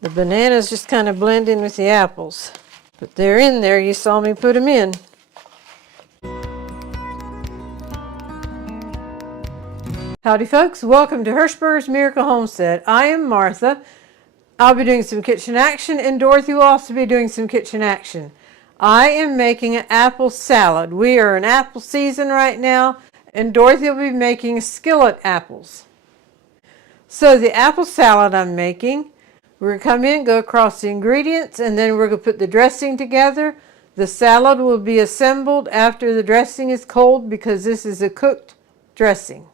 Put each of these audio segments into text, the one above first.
The bananas just kind of blend in with the apples. But they're in there, you saw me put them in. Howdy folks, welcome to Hirschberg's Miracle Homestead. I am Martha. I'll be doing some kitchen action and Dorothy will also be doing some kitchen action. I am making an apple salad. We are in apple season right now and Dorothy will be making skillet apples. So the apple salad I'm making, we're going to come in, go across the ingredients, and then we're going to put the dressing together. The salad will be assembled after the dressing is cold because this is a cooked dressing.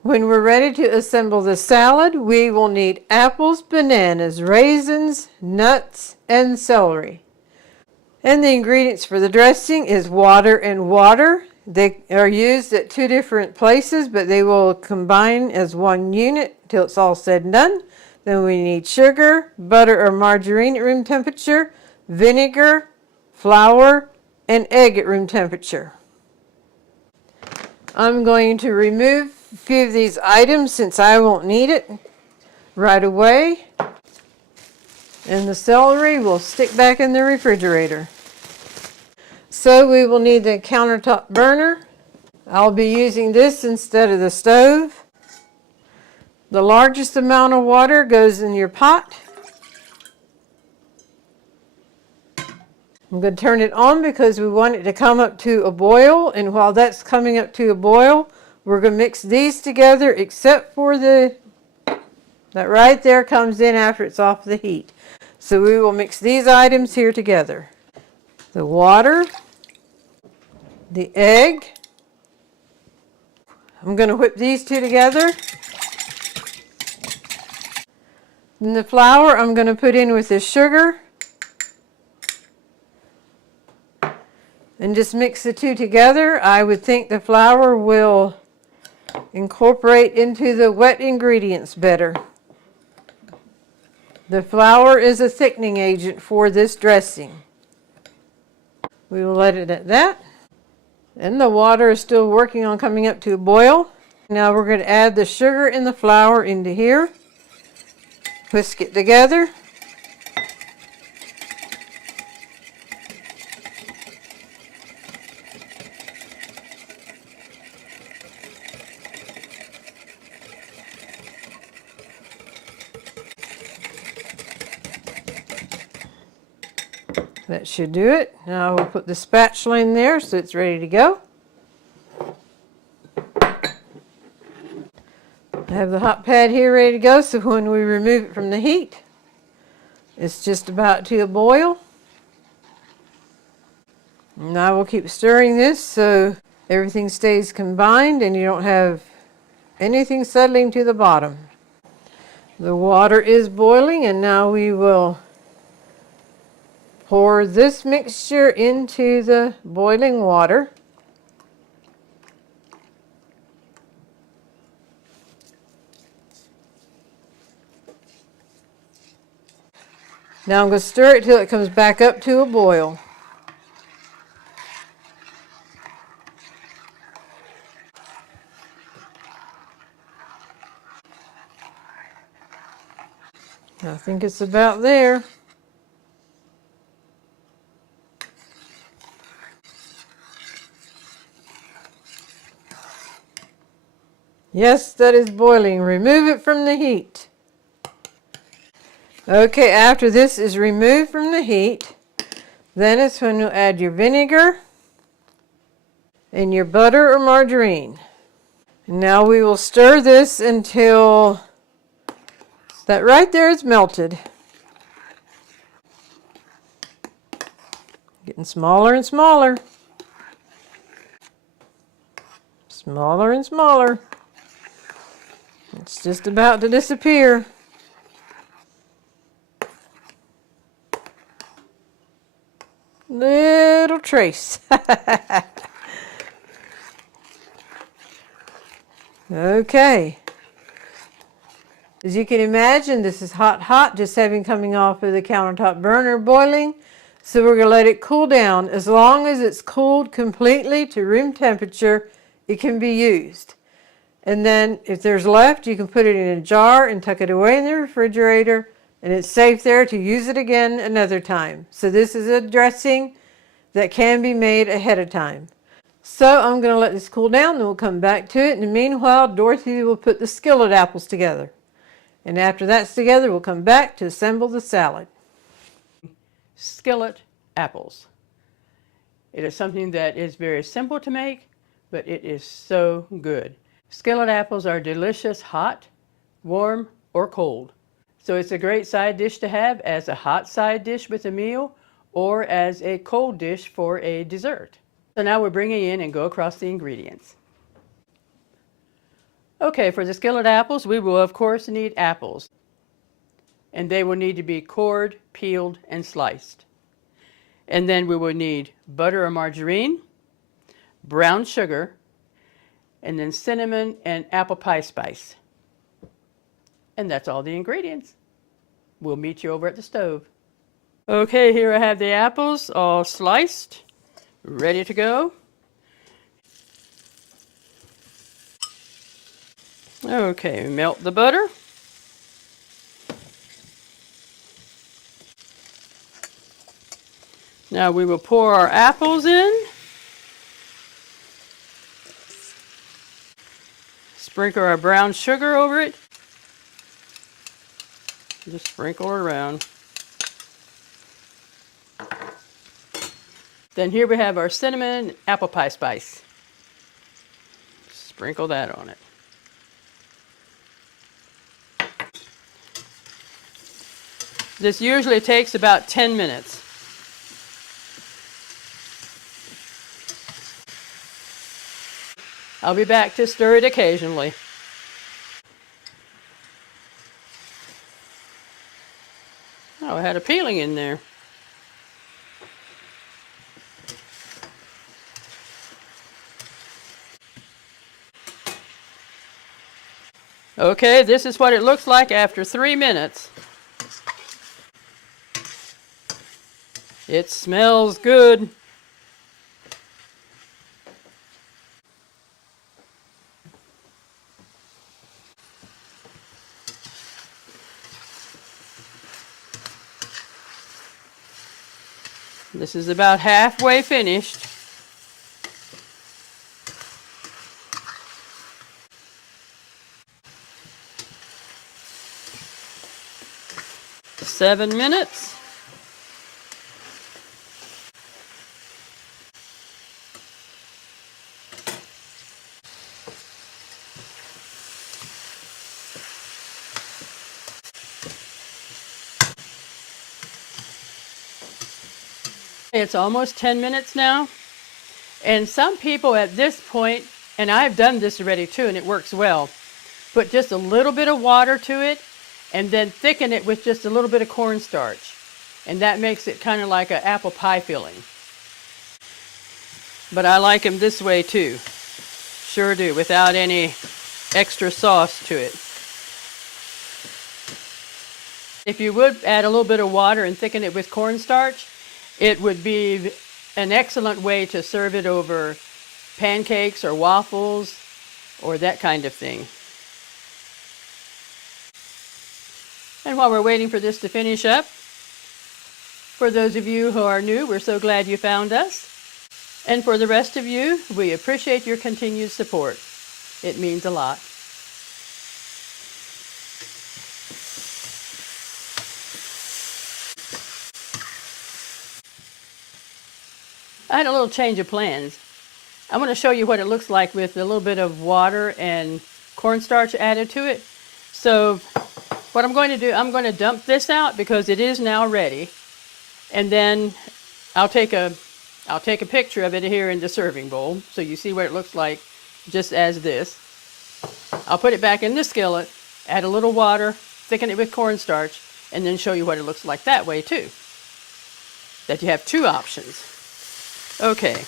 When we're ready to assemble the salad, we will need apples, bananas, raisins, nuts, and celery. And the ingredients for the dressing is water and water. They are used at two different places, but they will combine as one unit till it's all said and done. Then we need sugar, butter or margarine at room temperature, vinegar, flour, and egg at room temperature. I'm going to remove a few of these items since I won't need it right away. And the celery will stick back in the refrigerator. So we will need the countertop burner. I'll be using this instead of the stove. The largest amount of water goes in your pot. I'm going to turn it on because we want it to come up to a boil, and while that's coming up to a boil, we're going to mix these together except for that right there comes in after it's off the heat. So we will mix these items here together. The water, the egg. I'm going to whip these two together. And the flour I'm going to put in with the sugar. And just mix the two together. I would think the flour will incorporate into the wet ingredients better. The flour is a thickening agent for this dressing. We will let it at that. And the water is still working on coming up to a boil. Now we're going to add the sugar and the flour into here. Whisk it together. That should do it. Now we'll put the spatula in there so it's ready to go. I have the hot pad here ready to go, so when we remove it from the heat, it's just about to a boil. And I will keep stirring this so everything stays combined and you don't have anything settling to the bottom. The water is boiling and now we will pour this mixture into the boiling water. Now I'm going to stir it till it comes back up to a boil. I think it's about there. Yes, that is boiling. Remove it from the heat. Okay, after this is removed from the heat, then it's when you'll add your vinegar and your butter or margarine. And now we will stir this until that right there is melted. Getting smaller and smaller. Smaller and smaller. It's just about to disappear. Little trace. Okay. As you can imagine, this is hot, just having coming off of the countertop burner boiling. So we're going to let it cool down. As long as it's cooled completely to room temperature, it can be used. And then if there's left, you can put it in a jar and tuck it away in the refrigerator, and it's safe there to use it again another time. So this is a dressing that can be made ahead of time. So I'm going to let this cool down, and we'll come back to it. In the meanwhile, Dorothy will put the skillet apples together. And after that's together, we'll come back to assemble the salad. Skillet apples. It is something that is very simple to make, but it is so good. Skillet apples are delicious hot, warm, or cold. So it's a great side dish to have as a hot side dish with a meal or as a cold dish for a dessert. So now we're bringing in and go across the ingredients. Okay, for the skillet apples, we will of course need apples. And they will need to be cored, peeled, and sliced. And then we will need butter or margarine, brown sugar, and then cinnamon and apple pie spice. And that's all the ingredients. We'll meet you over at the stove. Okay, here I have the apples all sliced, ready to go. Okay, melt the butter. Now we will pour our apples in. Sprinkle our brown sugar over it. Just sprinkle it around. Then here we have our cinnamon and apple pie spice. Sprinkle that on it. This usually takes about 10 minutes. I'll be back to stir it occasionally. Oh, I had a peeling in there. Okay, this is what it looks like after 3 minutes. It smells good. This is about halfway finished. Seven minutes. It's almost 10 minutes now. And some people at this point, and I've done this already too, and it works well, put just a little bit of water to it and then thicken it with just a little bit of cornstarch. And that makes it kind of like an apple pie filling. But I like them this way too. Sure do, without any extra sauce to it. If you would add a little bit of water and thicken it with cornstarch, it would be an excellent way to serve it over pancakes or waffles or that kind of thing. And while we're waiting for this to finish up, for those of you who are new, we're so glad you found us. And for the rest of you, we appreciate your continued support. It means a lot. I had a little change of plans. I'm going to show you what it looks like with a little bit of water and cornstarch added to it. So what I'm going to do, I'm going to dump this out because it is now ready. And then I'll take a picture of it here in the serving bowl so you see what it looks like just as this. I'll put it back in the skillet, add a little water, thicken it with cornstarch, and then show you what it looks like that way too. That you have two options. Okay.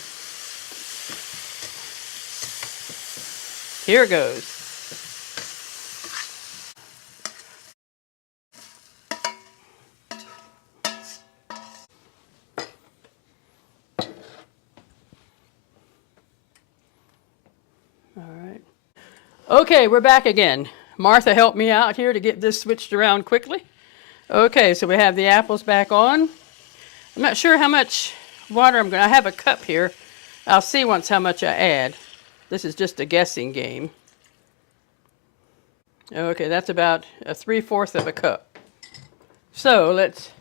Here goes. Okay, we're back again. Martha helped me out here to get this switched around quickly. Okay, so we have the apples back on. I'm not sure how much water I'm going to. I have a cup here. I'll see once how much I add. This is just a guessing game. Okay, that's about a 3/4 of a cup. So let's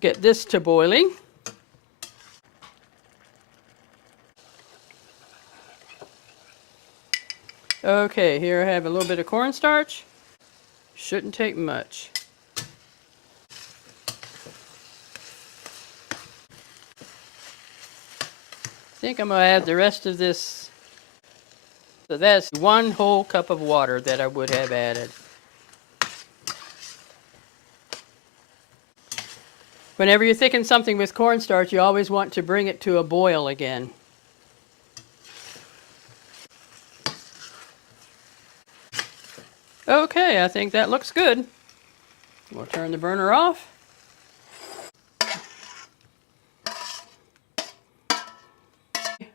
get this to boiling. Okay, here I have a little bit of cornstarch. Shouldn't take much. I think I'm going to add the rest of this. So that's 1 whole cup of water that I would have added. Whenever you thicken something with cornstarch, you always want to bring it to a boil again. Okay, I think that looks good. We'll turn the burner off.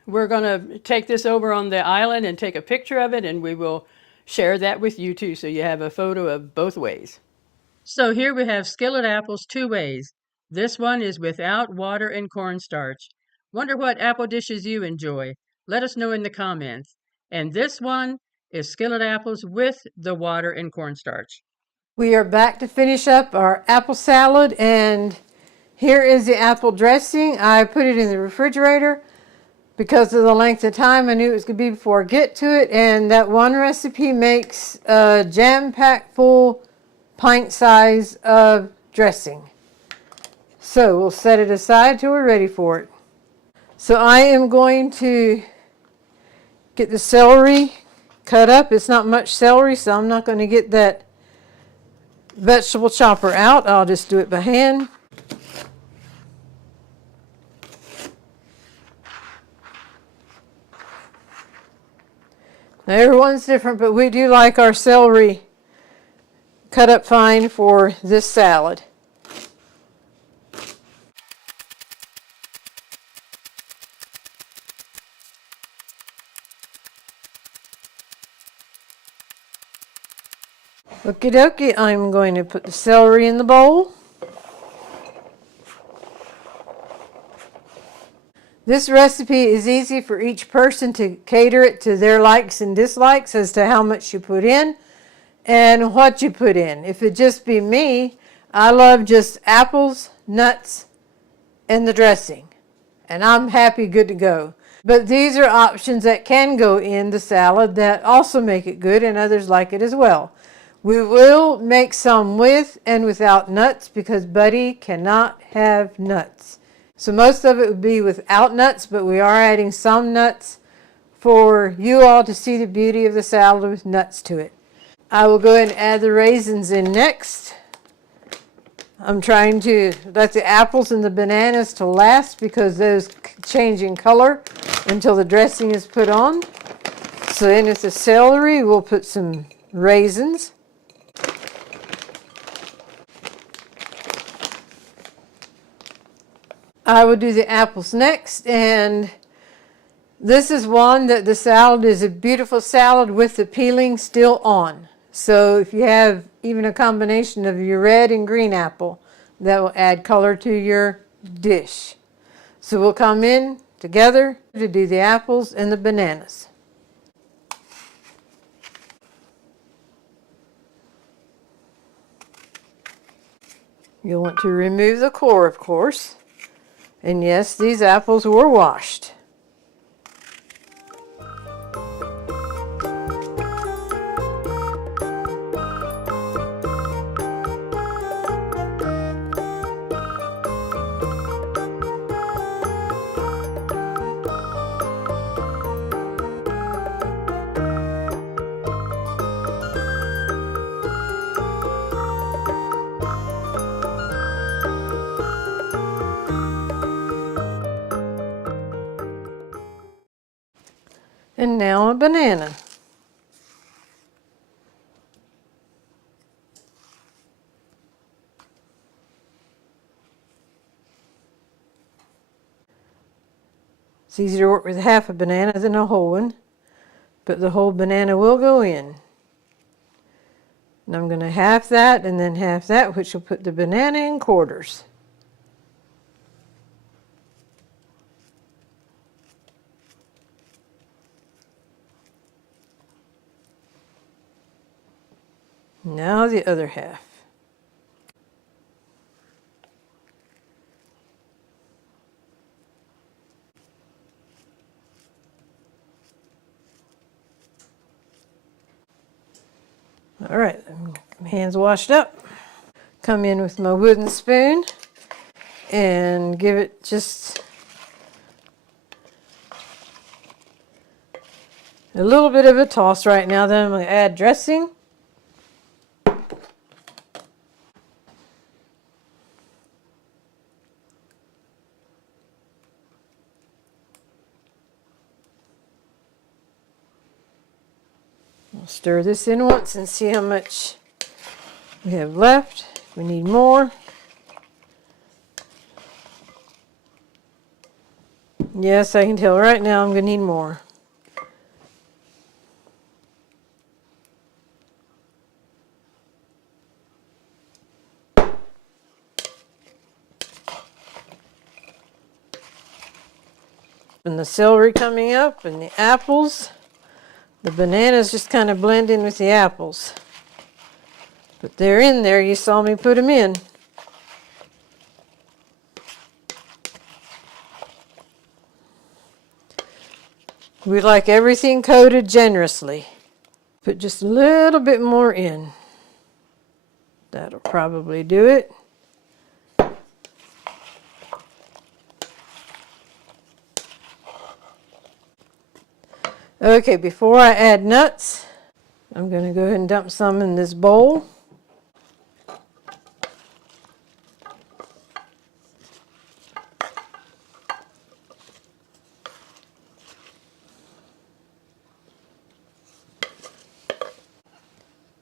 We're going to take this over on the island and take a picture of it, and we will share that with you too, so you have a photo of both ways. So here we have skillet apples 2 ways. This one is without water and cornstarch. Wonder what apple dishes you enjoy. Let us know in the comments. And this one is skillet apples with the water and cornstarch. We are back to finish up our apple salad, and here is the apple dressing. I put it in the refrigerator because of the length of time I knew it was going to be before I get to it, and that one recipe makes a jam-packed full pint size of dressing. So we'll set it aside till we're ready for it. So I am going to get the celery cut up. It's not much celery, so I'm not going to get that vegetable chopper out. I'll just do it by hand. Now everyone's different, but we do like our celery cut up fine for this salad. Okie dokie, I'm going to put the celery in the bowl. This recipe is easy for each person to cater it to their likes and dislikes as to how much you put in and what you put in. If it just be me, I love just apples, nuts, and the dressing. And I'm happy, good to go. But these are options that can go in the salad that also make it good, and others like it as well. We will make some with and without nuts because Buddy cannot have nuts. So most of it would be without nuts, but we are adding some nuts for you all to see the beauty of the salad with nuts to it. I will go ahead and add the raisins in next. I'm trying to let the apples and the bananas to last because those change in color until the dressing is put on. So in with the celery, we'll put some raisins. I will do the apples next, and this is one that the salad is a beautiful salad with the peeling still on. So if you have even a combination of your red and green apple, that will add color to your dish. So we'll come in together to do the apples and the bananas. You'll want to remove the core, of course. And yes, these apples were washed. And now a banana. It's easier to work with half a banana than a whole one. but the whole banana will go in. And I'm going to half that and then half that, which will put the banana in quarters. Now the other half. All right, my hands washed up. Come in with my wooden spoon and give it just a little bit of a toss right now. Then I'm going to add dressing. I'll stir this in once and see how much we have left. We need more. Yes, I can tell right now I'm going to need more. And the celery coming up and the apples. The bananas just kind of blend in with the apples. But they're in there. You saw me put them in. We like everything coated generously. Put just a little bit more in. That'll probably do it. Okay, before I add nuts, I'm going to go ahead and dump some in this bowl.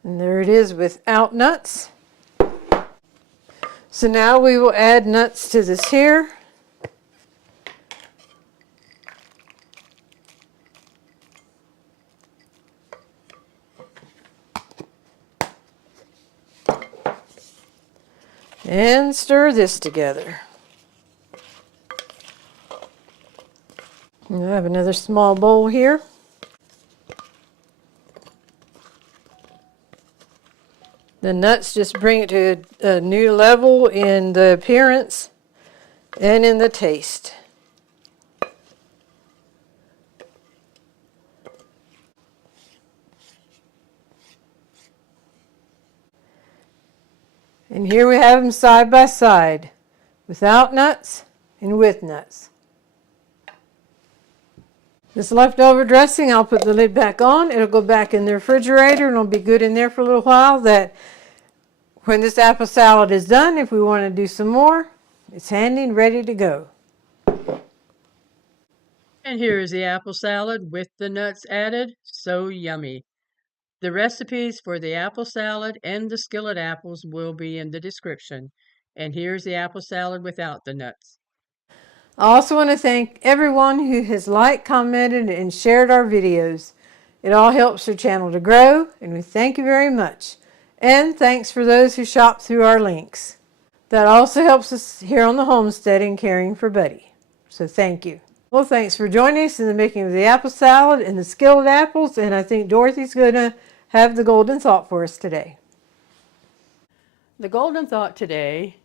And there it is without nuts. So now we will add nuts to this here. And stir this together. And I have another small bowl here. The nuts just bring it to a new level in the appearance and in the taste. And here we have them side by side, without nuts and with nuts. This leftover dressing, I'll put the lid back on. It'll go back in the refrigerator and it'll be good in there for a little while. That when this apple salad is done, if we want to do some more, it's handy and ready to go. And here is the apple salad with the nuts added. So yummy. The recipes for the apple salad and the skillet apples will be in the description. And here's the apple salad without the nuts. I also want to thank everyone who has liked, commented, and shared our videos. It all helps our channel to grow, and we thank you very much. And thanks for those who shop through our links. That also helps us here on the homestead in caring for Buddy. So thank you. Well, thanks for joining us in the making of the apple salad and the skillet apples, and I think Dorothy's going to have the golden thought for us today. The golden thought today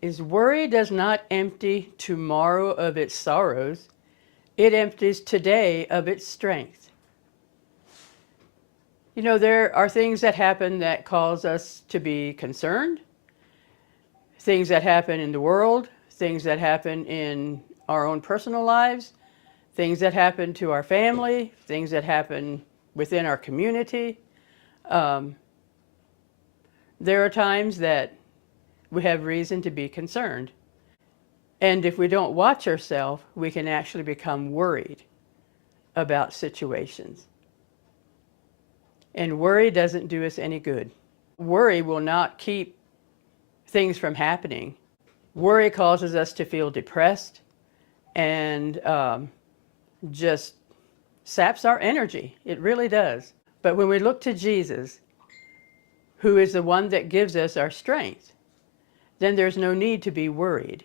is worry does not empty tomorrow of its sorrows. It empties today of its strength. You know, there are things that happen that cause us to be concerned, things that happen in the world, things that happen in our own personal lives, things that happen to our family, things that happen within our community. There are times that we have reason to be concerned. And if we don't watch ourselves, we can actually become worried about situations. And worry doesn't do us any good. Worry will not keep things from happening. Worry causes us to feel depressed and just saps our energy. It really does. But when we look to Jesus, who is the one that gives us our strength, then there's no need to be worried.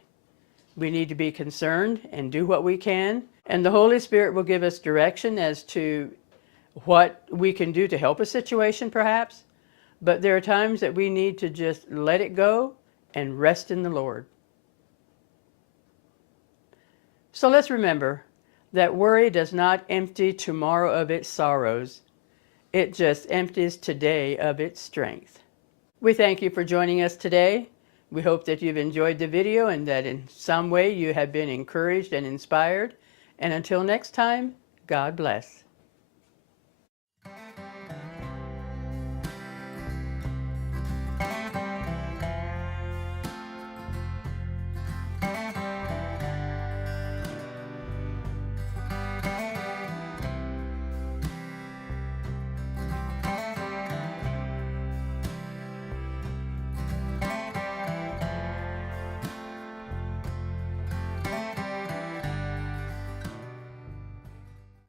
We need to be concerned and do what we can, and the Holy Spirit will give us direction as to what we can do to help a situation perhaps, but there are times that we need to just let it go and rest in the Lord. So let's remember that worry does not empty tomorrow of its sorrows. It just empties today of its strength. We thank you for joining us today. We hope that you've enjoyed the video and that in some way you have been encouraged and inspired. And until next time, God bless.